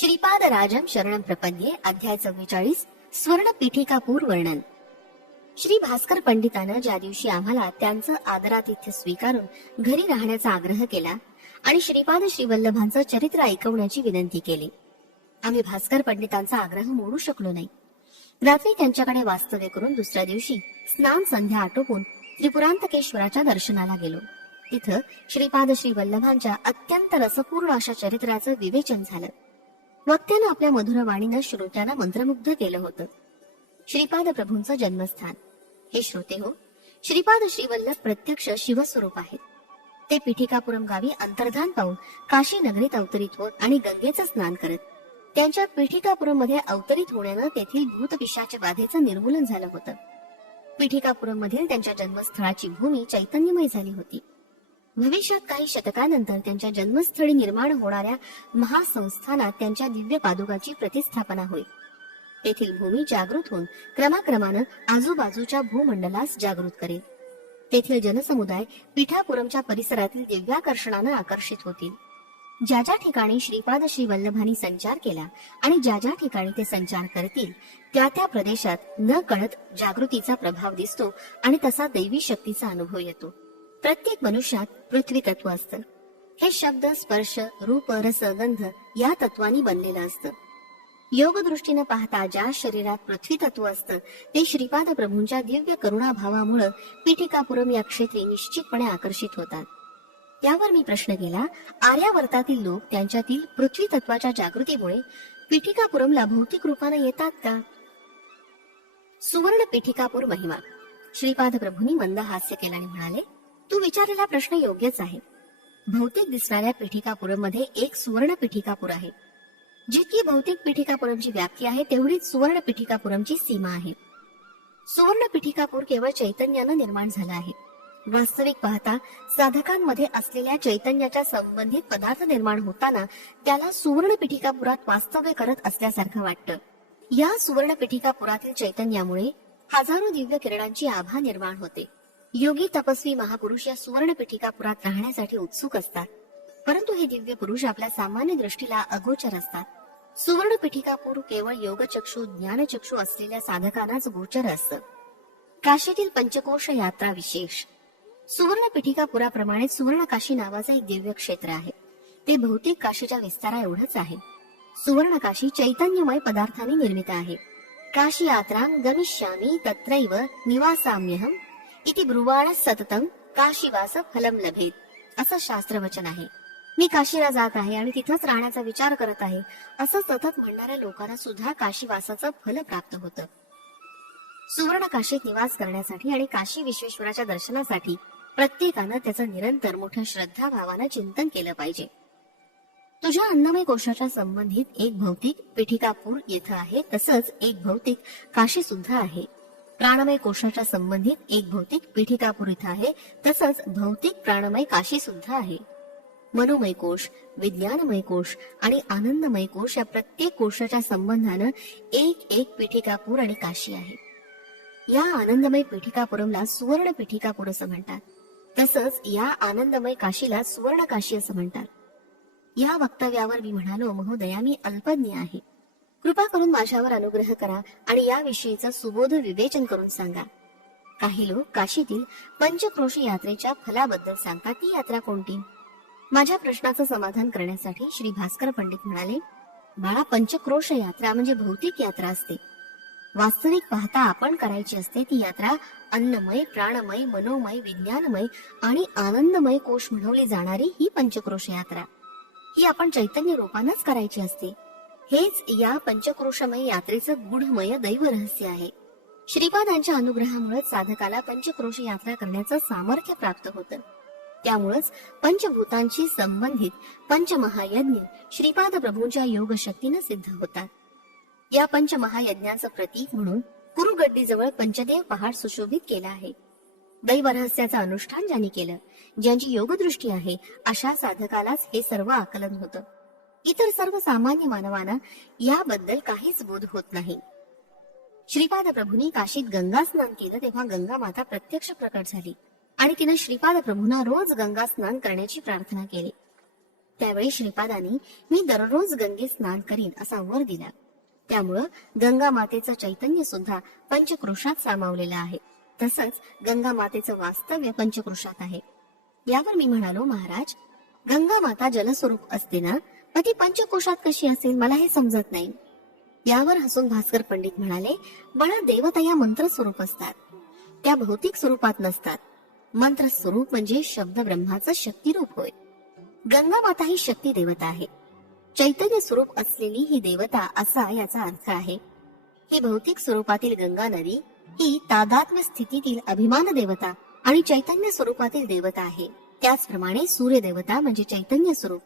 श्रीपाद राजम शरणम प्रपद्ये अध्याय चव्वेचाळीस स्वर्ण पीठिकापूर वर्णन. श्री भास्कर पंडितानं ज्या दिवशी आम्हाला त्यांचं आदरातिथ्य स्वीकारून घरी राहण्याचा आग्रह केला आणि श्रीपाद श्रीवल्लभांचं चरित्र ऐकवण्याची विनंती केली आम्ही भास्कर पंडितांचा आग्रह मोडू शकलो नाही. रात्री त्यांच्याकडे वास्तव्य करून दुसऱ्या दिवशी स्नान संध्या आटोपून त्रिपुरांतकेश्वराच्या दर्शनाला गेलो. तिथं श्रीपाद श्री वल्लभांच्या अत्यंत रसपूर्ण अशा चरित्राचं विवेचन झालं. वक्त्यानं आपल्या मधुर वाणीनं श्रोत्यांना मंत्रमुग्ध केलं होतं. श्रीपाद प्रभूंचं जन्मस्थान. हे श्रोते हो श्रीपाद श्रीवल्लभ प्रत्यक्ष शिवस्वरूप आहेत. ते पिठिकापुरम गावी अंतर्धान पाहून काशी नगरीत अवतरित होत आणि गंगेचं स्नान करत. त्यांच्या पिठिकापुरममध्ये अवतरित होण्यानं तेथील भूतपिशाच्या बाधेचं निर्मूलन झालं होतं. पिठिकापुरम मधील त्यांच्या जन्मस्थळाची भूमी चैतन्यमय झाली होती. भविष्यात काही शतकानंतर त्यांच्या जन्मस्थळी निर्माण होणाऱ्या महासंस्थानात त्यांच्या दिव्य पादुकाची प्रतिस्थापना होईल. तेथील भूमी जागृत होऊन क्रमाक्रमानं आजूबाजूच्या भूमंडलास जागृत करेल. तेथील जनसमुदाय पिठापुरमच्या परिसरातील दिव्याकर्षणानं आकर्षित होतील. ज्या ज्या ठिकाणी श्रीपाद श्री वल्लभांनी संचार केला आणि ज्या ज्या ठिकाणी ते संचार करतील त्या त्या प्रदेशात न कळत जागृतीचा प्रभाव दिसतो आणि तसा दैवी शक्तीचा अनुभव येतो. प्रत्येक मनुष्यात पृथ्वी तत्व असतं. हे शब्द स्पर्श रूप रस गंध या तत्वानी बनलेलं असतं. योग दृष्टीनं पाहता ज्या शरीरात पृथ्वी तत्व असतं ते श्रीपाद प्रभूंच्या दिव्य करुणाभावामुळं पीठिकापुरम या क्षेत्री निश्चितपणे आकर्षित होतात. त्यावर मी प्रश्न केला आर्यावर्तातील लोक त्यांच्यातील पृथ्वी तत्वाच्या जागृतीमुळे पीठिकापुरमला भौतिक रूपाने येतात का? सुवर्ण पीठिकापूर महिमा. श्रीपाद प्रभूंनी मंद हास्य केल्याने म्हणाले तू विचारलेला प्रश्न योग्यच आहे. भौतिक दिसणाऱ्या पिठिकापुरममध्ये एक सुवर्ण पिठिकापूर आहे. जितकी भौतिक पिठिकापुरमची व्याप्ती आहे तेवढीच सुवर्ण पिठिकापुरमची सीमा आहे. सुवर्ण पिठिकापूर केवळ चैतन्यानं निर्माण झाला आहे. वास्तविक पाहता साधकांमध्ये असलेल्या चैतन्याच्या संबंधित पदार्थ निर्माण होताना त्याला सुवर्ण पिठिकापुरात वास्तव्य करत असल्यासारखं वाटतं. या सुवर्ण पिठिकापुरातील चैतन्यामुळे हजारो दिव्य किरणांची आभा निर्माण होते. योगी तपस्वी महापुरुष या सुवर्ण पिठिकापुरात राहण्यासाठी उत्सुक असतात. परंतु हे दिव्य पुरुष आपल्या सामान्य दृष्टीला अगोचर असतात. सुवर्ण पिठिकापूर केवळ योगचक्षु ज्ञानचक्षु असलेल्या साधकांनाच गोचर असत. काशीतील पंचकोश यात्रा विशेष. सुवर्ण पिठिकापुराप्रमाणे सुवर्ण काशी नावाचं एक दिव्य क्षेत्र आहे. ते भौतिक काशीच्या विस्तारा एवढंच आहे. सुवर्ण काशी चैतन्यमय पदार्थाने निर्मित आहे. काशी यात्रा गमिष्यामी तत्रैव निवासाम्यहम इति ब्रुवाण सततम काशीवास फलम लभेत असं शास्त्रवचन आहे. मी काशीला जात आहे आणि तिथंच राहण्याचा विचार करत आहे असं सतत म्हणणाऱ्या लोकांना सुद्धा काशीवासाचं फल प्राप्त होतं. सुवर्ण काशीत निवास करण्यासाठी आणि काशी विश्वेश्वराच्या दर्शनासाठी प्रत्येकानं त्याचं निरंतर मोठ्या श्रद्धाभावानं चिंतन केलं पाहिजे. तुझ्या अन्नमय कोशाच्या संबंधित एक भौतिक पिठिकापूर येथे आहे तसंच एक भौतिक काशी सुद्धा आहे. प्राणमय कोशाच्या संबंधित एक भौतिक पिठिकापूर इथं आहे. तसंच भौतिक प्राणमय काशी सुद्धा आहे. मनोमय कोश विज्ञानमय कोश आणि आनंदमय कोश या प्रत्येक कोशाच्या संबंधानं एक एक पीठिकापूर आणि काशी आहे. या आनंदमय पीठिकापुरमला सुवर्ण पीठिकापूर असं म्हणतात. तसंच या आनंदमय काशीला सुवर्ण काशी असं म्हणतात. या वक्तव्यावर मी म्हणालो महोदया मी अल्पज्ञ आहे. कृपा करून माझ्यावर अनुग्रह करा आणि याविषयीचं सुबोध विवेचन करून सांगा. काही लोक काशीतील पंचक्रोशी यात्रेच्या फलाबद्दल सांगतात. ती यात्रा कोणती? माझ्या प्रश्नाचं समाधान करण्यासाठी श्री भास्कर पंडित म्हणाले बाळा पंचक्रोश यात्रा म्हणजे भौतिक यात्रा असते. वास्तविक पाहता आपण करायची असते ती यात्रा अन्नमय प्राणमय मनोमय विज्ञानमय आणि आनंदमय कोश म्हणवली जाणारी ही पंचक्रोश यात्रा. ही आपण चैतन्य रूपानच करायची असते. हेच या पंचक्रोशमय यात्रेचं गूढमय दैव रहस्य आहे. श्रीपादांच्या अनुग्रहामुळे साधकाला पंचक्रोश यात्रा करण्याचं सामर्थ्य प्राप्त होतं. त्यामुळेच पंचभूतांशी संबंधित पंचमहायज्ञ श्रीपाद प्रभूंच्या योग शक्तीनं सिद्ध होतात. या पंचमहायज्ञाचं प्रतीक म्हणून कुरुगड्डी जवळ पंचदेव पहाड सुशोभित केला आहे. दैव रहस्याचं अनुष्ठान ज्यांनी केलं ज्यांची योगदृष्टी आहे अशा साधकालाच हे सर्व आकलन होतं. इतर सर्व सामान्य मानवांना याबद्दल काहीच बोध होत नाही. श्रीपाद प्रभूंनी काशीत गंगा स्नान केलं तेव्हा गंगा माता प्रत्यक्ष प्रकट झाली आणि तिनं श्रीपाद प्रभूंना रोज गंगा स्नान करण्याची प्रार्थना केली. त्यावेळी श्रीपादांनी मी दररोज गंगेत स्नान करीन असा वर दिला. त्यामुळं गंगा मातेचं चैतन्य सुद्धा पंचक्रोशात सामावलेलं आहे. तसंच गंगा मातेचं वास्तव्य पंचक्रोशात आहे. यावर मी म्हणालो महाराज गंगा माता जलस्वरूप असते ना ती पंचकोशात कशी असेल मला हे समजत नाही. यावर हसून भास्कर पंडित म्हणाले बळा देवता या मंत्र स्वरूप असतात. त्या भौतिक स्वरूपात नसतात. मंत्र स्वरूप म्हणजे शब्द ब्रह्माचं शक्तिरूप होय. गंगा माता ही शक्ती देवता आहे. चैतन्य स्वरूप असलेली ही देवता असा याचा अर्थ आहे. ही भौतिक स्वरूपातील गंगा नदी ही तादात्म्य स्थितीतील अभिमान देवता आणि चैतन्य स्वरूपातील देवता आहे. त्याचप्रमाणे सूर्य देवता म्हणजे चैतन्य स्वरूप.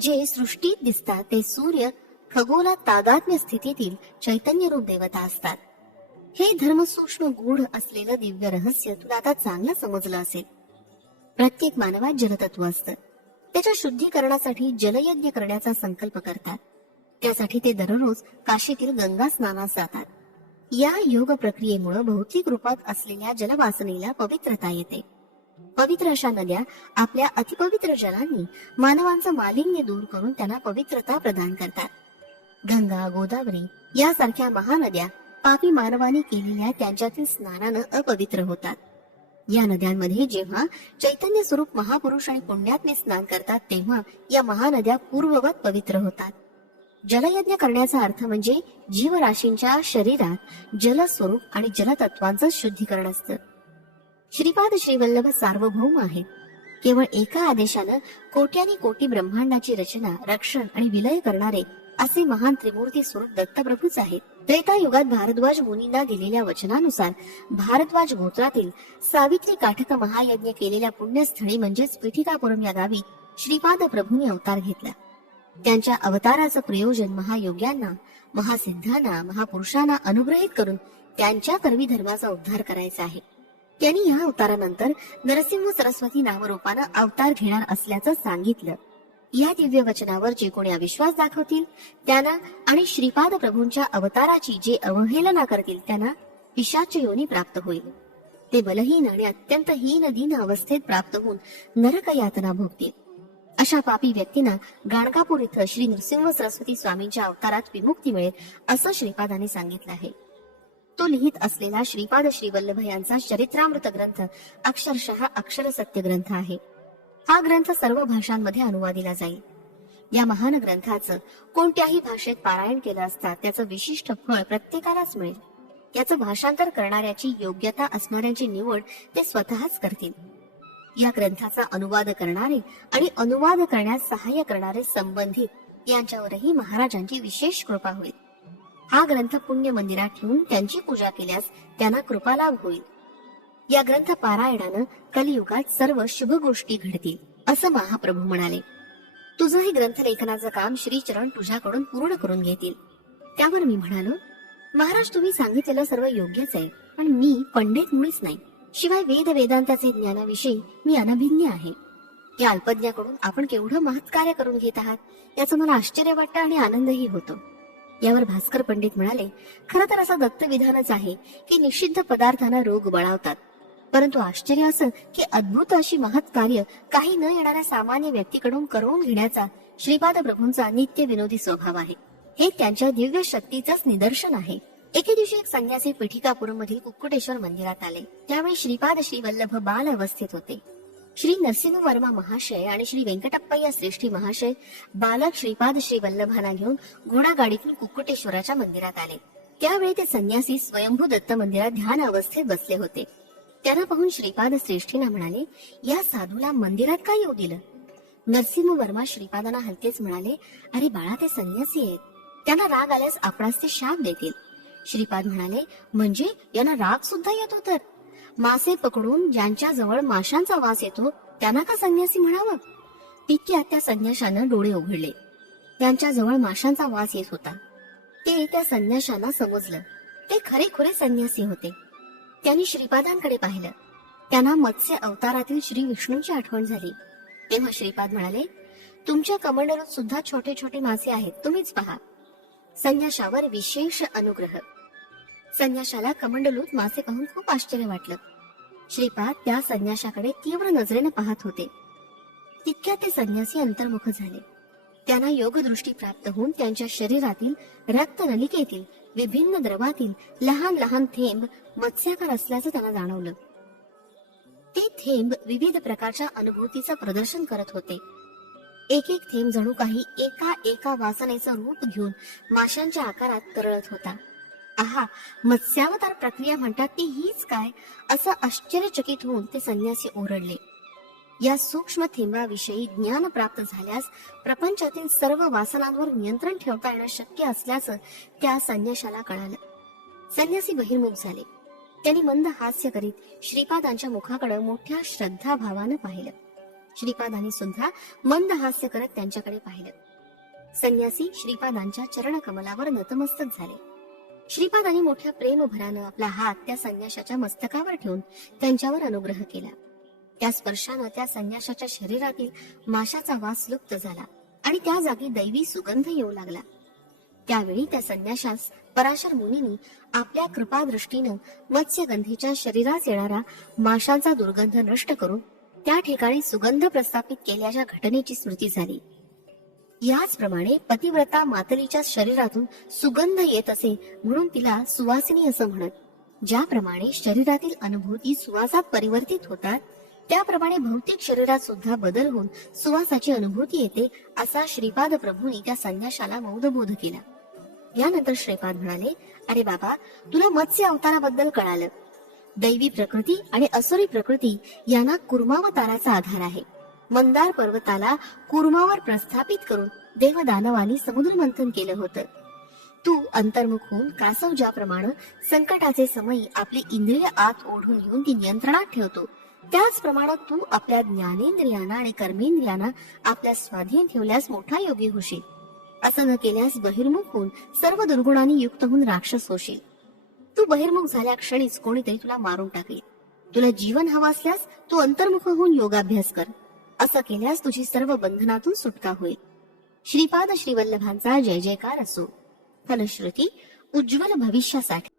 जे सृष्टीत दिसतात ते सूर्य खगोलात तादात्म्य स्थितीतील चैतन्य रूप देवता असतात. हे धर्म सूक्ष्म गूढ असलेलं दिव्य रहस्य तुला आता चांगलं समजलं असेल. प्रत्येक मानवात जलतत्व असतं. त्याच्या शुद्धीकरणासाठी जलयज्ञ करण्याचा संकल्प करतात. त्यासाठी ते दररोज काशीतील गंगा स्नानास जातात. या योग प्रक्रियेमुळे भौतिक रूपात असलेल्या जलवासनेला पवित्रता येते. पवित्र अशा नद्या आपल्या अतिपवित्र जलांनी मानवांचं मालिन्य दूर करून त्यांना पवित्रता प्रदान करतात. गंगा गोदावरी यासारख्या महानद्या पापी मानवाने केलेल्या त्यांच्यातील स्नानानं अपवित्र होतात. या नद्यांमध्ये जेव्हा चैतन्य स्वरूप महापुरुष आणि पुण्यातने स्नान करतात तेव्हा या महानद्या पूर्ववत पवित्र होतात. जलयज्ञ करण्याचा अर्थ म्हणजे जीवराशींच्या शरीरात जलस्वरूप आणि जलतत्वांचं शुद्धीकरण असतं. श्रीपाद श्रीवल्लभ सार्वभौम आहेत. केवळ एका आदेशानं कोट्यानी कोटी ब्रह्मांडाची रचना रक्षण आणि विलय करणारे असे महान त्रिमूर्ती स्वरूप दत्तप्रभूच आहेत. त्रेतायुगात भारद्वाज मुनींना दिलेल्या वचनानुसार भारद्वाज गोत्रातील सावित्री काठक महायज्ञ केलेल्या पुण्यस्थळी म्हणजेच पिठिकापुरम या गावी श्रीपाद प्रभूंनी अवतार घेतला. त्यांच्या अवताराचं प्रयोजन महायोग्यांना महासिद्धांना महापुरुषांना अनुग्रहित करून त्यांच्या कर्मी धर्माचा उद्धार करायचा आहे. त्यांनी या अवतारानंतर नरसिंह सरस्वती नामरूपानं अवतार घेणार असल्याचं सांगितलं. या दिव्य वचनावर जे कोणी अविश्वास दाखवतील त्यांना आणि श्रीपाद प्रभूंच्या अवताराची जे अवहेलना करतील त्यांना पिशाच योनी प्राप्त होईल. ते बलहीन आणि अत्यंत हीन दीन अवस्थेत प्राप्त होऊन नरक यातना भोगतील. अशा पापी व्यक्तींना गाणगापूर इथं श्री नृसिंह सरस्वती स्वामींच्या अवतारात विमुक्ती मिळेल असं श्रीपादांनी सांगितलं आहे. तो लिहित असलेला श्रीपाद श्रीवल्लभ यांचा चरित्रामृत ग्रंथ अक्षरशः अक्षर सत्य ग्रंथ आहे. हा ग्रंथ सर्व भाषांमध्ये अनुवादिला जाईल. या महान ग्रंथाचं कोणत्याही भाषेत पारायण केलं असता त्याचं विशिष्ट फळ प्रत्येकालाच मिळेल. याचं भाषांतर करणाऱ्याची योग्यता असणाऱ्यांची निवड ते स्वतःच करतील. या ग्रंथाचा अनुवाद करणारे आणि अनुवाद करण्यास सहाय्य करणारे संबंधित यांच्यावरही महाराजांची विशेष कृपा होईल. हा ग्रंथ पुण्य मंदिरात ठेवून त्यांची पूजा केल्यास त्यांना कृपालाभ होईल. या ग्रंथ पारायणानं कलियुगात सर्व शुभ गोष्टी घडतील असं महाप्रभू म्हणाले. तुझं हे ग्रंथ लेखनाचं काम श्रीचरण तुझ्याकडून पूर्ण करून घेतील. त्यावर मी म्हणालो महाराज तुम्ही सांगितलेलं सर्व योग्यच आहे पण मी पंडित मुळीच नाही. शिवाय वेद वेदांताचे ज्ञानाविषयी मी अनभिज्ञ आहे. या अल्पज्ञाकडून आपण केवढं महत्कार्य करून घेत आहात? याचं मला आश्चर्य वाटतं आणि आनंदही होतो. यावर भास्कर पंडित म्हणाले खरं तर असं दत्तविधानच आहे की निषिद्ध पदार्थांना रोग बळावतात. परंतु आश्चर्य असं की अद्भुत अशी महत् कार्य काही न येणाऱ्या सामान्य व्यक्तीकडून करून घेण्याचा श्रीपाद प्रभूंचा नित्य विनोदी स्वभाव आहे. हे त्यांच्या दिव्य शक्तीचंच निदर्शन आहे. एके दिवशी एक संन्यासी पिठिकापुरम मधील कुक्कुटेश्वर मंदिरात आले. त्यावेळी श्रीपाद श्रीवल्लभ बाल अवस्थेत होते. श्री नरसिंह वर्मा महाशय आणि श्री व्यंकटप्पय्या श्रेष्ठी महाशय बालक श्रीपाद श्री वल्लभांना घेऊन घोडागाडीतून कुक्कुटेश्वराच्या मंदिरात आले. त्यावेळी ते संन्यासी स्वयंभू दत्त मंदिरात ध्यान अवस्थेत बसले होते. त्याला पाहून श्रीपाद श्रेष्ठीना म्हणाले या साधूला मंदिरात काय येऊ दिलं? नरसिंह वर्मा श्रीपादांना हलकेच म्हणाले अरे बाळा ते संन्यासी आहेत. त्यांना राग आल्यास आपणास ते शाप देतील. श्रीपाद म्हणाले म्हणजे? यांना राग सुद्धा येतो तर? मासे पकडून ज्यांच्या जवळ माशांचा वास येतो त्यांना का संन्यासी म्हणावं? तितक्यात त्या संन्याशानं डोळे उघडले. त्यांच्या जवळ माशांचा वास येत होता. ते त्या संन्याशांना समजलं. ते खरे खुरे संन्यासी होते. त्यांनी श्रीपादांकडे पाहिलं. त्यांना मत्स्य अवतारातील श्री विष्णूंची आठवण झाली. तेव्हा श्रीपाद म्हणाले तुमच्या कमंडलूत सुद्धा छोटे छोटे मासे आहेत. तुम्हीच पहा. संन्याशावर विशेष अनुग्रह. संन्याशाला कमंडलूत मासे पाहून खूप आश्चर्य वाटलं. श्रीपाद त्या संन्याशाकडे तीव्र नजरेने पाहत होते. तितक्या ते संन्यासी अंतर्मुख झाले. त्यांना योगदृष्टी प्राप्त होऊन त्यांच्या शरीरातील रक्तनलिकेतील विभिन्न द्रवातील लहान लहान थेंब मत्स्याकार असल्याचं त्यांना जाणवलं. ते थेंब विविध प्रकारच्या अनुभूतीचं प्रदर्शन करत होते. एक एक थेंब जणू काही एका एका वासनेचं रूप घेऊन माशांच्या आकारात तरळत होता. आहा मत्स्यावतार प्रक्रिया म्हणतात ती हीच काय? असं आश्चर्यचकित होऊन ते संन्यासी ओरडले. या सूक्ष्म थेंबाविषयी ज्ञान प्राप्त झाल्यास प्रपंचातील सर्व वासनांवर नियंत्रण ठेवता येणं शक्य असल्याचं त्या संन्याशाला कळालं. संन्यासी बहिर्मुख झाले. त्यांनी मंद हास्य करीत श्रीपादांच्या मुखाकडे मोठ्या श्रद्धाभावानं पाहिलं. श्रीपादांनी सुद्धा मंद हास्य करत त्यांच्याकडे पाहिलं. संन्यासी श्रीपादांच्या चरण कमलावर नतमस्तक झाले. श्रीपादांनी मोठ्या प्रेमभरानं आपला हात त्या संन्याशाच्या मस्तकावर ठेवून त्यांच्यावर अनुग्रह केला. त्या स्पर्शानं त्या संन्याशाच्या शरीरातील माशाचा वास लुप्त झाला आणि त्या जागी दैवी सुगंध येऊ लागला. त्यावेळी त्या संन्याशास पराशर मुनीनी आपल्या कृपादृष्टीनं मत्स्यगंधीच्या शरीरास येणारा माशांचा दुर्गंध नष्ट करून त्या ठिकाणी सुगंध प्रस्थापित केल्याच्या घटनेची स्मृती झाली. याचप्रमाणे पतिव्रता मातलीच्या शरीरातून सुगंध येत असे म्हणून तिला सुवासिनी असं म्हणत. ज्याप्रमाणे शरीरातील अनुभूती सुवासात परिवर्तित होतात त्याप्रमाणे भौतिक शरीरात सुद्धा बदल होऊन सुवासाची अनुभूती येते असा श्रीपाद प्रभूंनी त्या संन्याशाला मौदबोध केला. यानंतर श्रीपाद म्हणाले अरे बाबा तुला मत्स्य अवताराबद्दल कळालं. दैवी प्रकृती आणि असुरी प्रकृती यांना कुर्मावताराचा आधार आहे. मंदार पर्वताला कुर्मावर प्रस्थापित करून देवदानवानी समुद्र मंथन केलं होतं. तू अंतर्मुख होऊन कासव ज्याप्रमाणे संकटाचे समयी आपली इंद्रिय आत ओढून घेऊन ती नियंत्रणात ठेवतो. त्याचप्रमाणे तू आपल्या ज्ञानेंद्रियांना आणि कर्मेंद्रियांना आपल्या स्वाधीन ठेवल्यास मोठा योगी होशील. असं न केल्यास बहिर्मुख होऊन सर्व दुर्गुणांनी युक्त होऊन राक्षस होशील. तू बहिर्मुख झाल्या क्षणीच कोणीतरी तुला मारून टाकेल. तुला जीवन हवं असल्यास तू अंतर्मुख होऊन योगाभ्यास कर. असं केल्यास तुझी सर्व बंधनातून सुटका होईल. श्रीपाद श्रीवल्लभांचा जय जयकार असो. फलश्रुती उज्ज्वल भविष्यासाठी.